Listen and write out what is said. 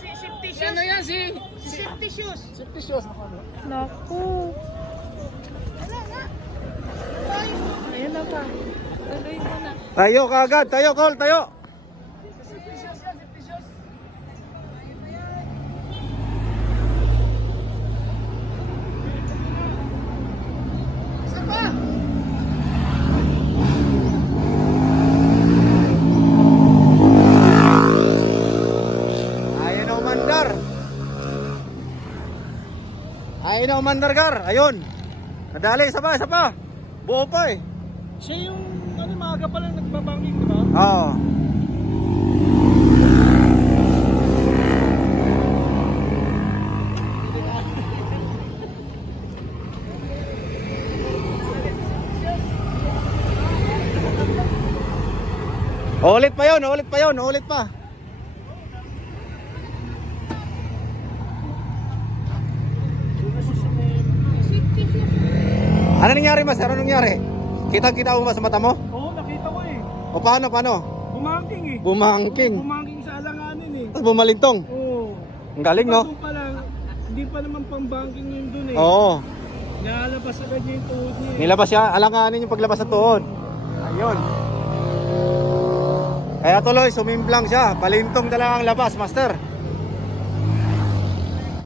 safety shoes. Ano yan si Safety shoes. Safety shoes. Naku. Ayun na pa. Tuloy mo na. Tayo kaagad, tayo Col, tayo. Safety shoes yan, safety shoes. Isa pa. Ayun na umandar. Ayun na umandar, Gar. Ayun. Nadali, isa pa. Buo pa eh. Siya yung ano, maaga pa lang nagbabangking, di ba? Oo. Ulit pa yun. Ano nangyari, Mas? Ano nangyari? Kita-kita mo ba sa mata mo? Oo, nakita ko eh. O paano? Bumangking eh. Bumangking. Bumangking sa alanganin eh. Tapos bumalintong. Oo. Ang galing, no? Doon pa lang, hindi pa naman pang-banking yun dun eh. Oo. Nakalabas agad yung tuhod niya eh. Nilabas siya, alanganin yung paglabas ng tuhod. Ayun. Kaya tuloy, sumimplang siya. Palintong talaga ang labas, Master.